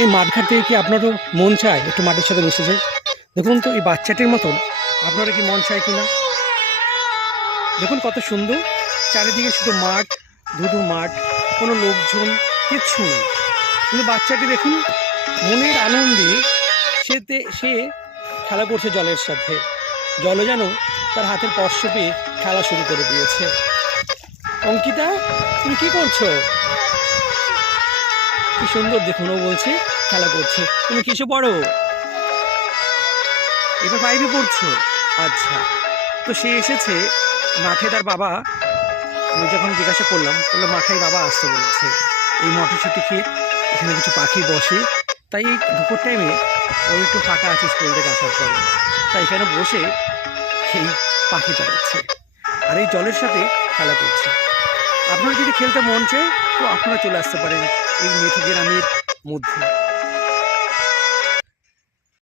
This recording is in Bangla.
এই মাঠঘাট থেকে কি আপনারও মন চায় একটু মাটির সাথে মিশে যায়? দেখুন তো এই বাচ্চাটির মতন আপনারা কি মন চায় কিনা? দেখুন কত সুন্দর, চারিদিকে শুধু মাঠ, ধুধু মাঠ, কোনো লোকজন কিচ্ছু নেই, কিন্তু বাচ্চাটি দেখুন মনের আনন্দে সে খেলা করছে জলের সাথে। জলও যেন তার হাতের স্পর্শ পেয়ে খেলা শুরু করে দিয়েছে। অঙ্কিতা, তুমি কি করছো? কি সুন্দর দেখুন, ও বলছে খেলা করছে। তুমি কিসে পড়ো? এবার 5-এ পড়ছো? আচ্ছা। তো সে এসেছে মাঠে, তার বাবা, আমি যখন জিজ্ঞাসা করলাম বললো মাঠেই বাবা আসতে বলেছে। এই মটরশুঁটি খেয়ে এখানে কিছু পাখি বসে, তাই এই দুপুর টাইমে ও একটু ফাঁকা আছে স্কুল থেকে আসার পরে, তাই এখানে বসে সেই পাখি তাড়াচ্ছে আর এই জলের সাথে খেলা করছে। আপনারা যদি খেলতে মন চায় তো আপনারা চলে আসতে পারেন এই মেঠো গ্রামের মধ্যে।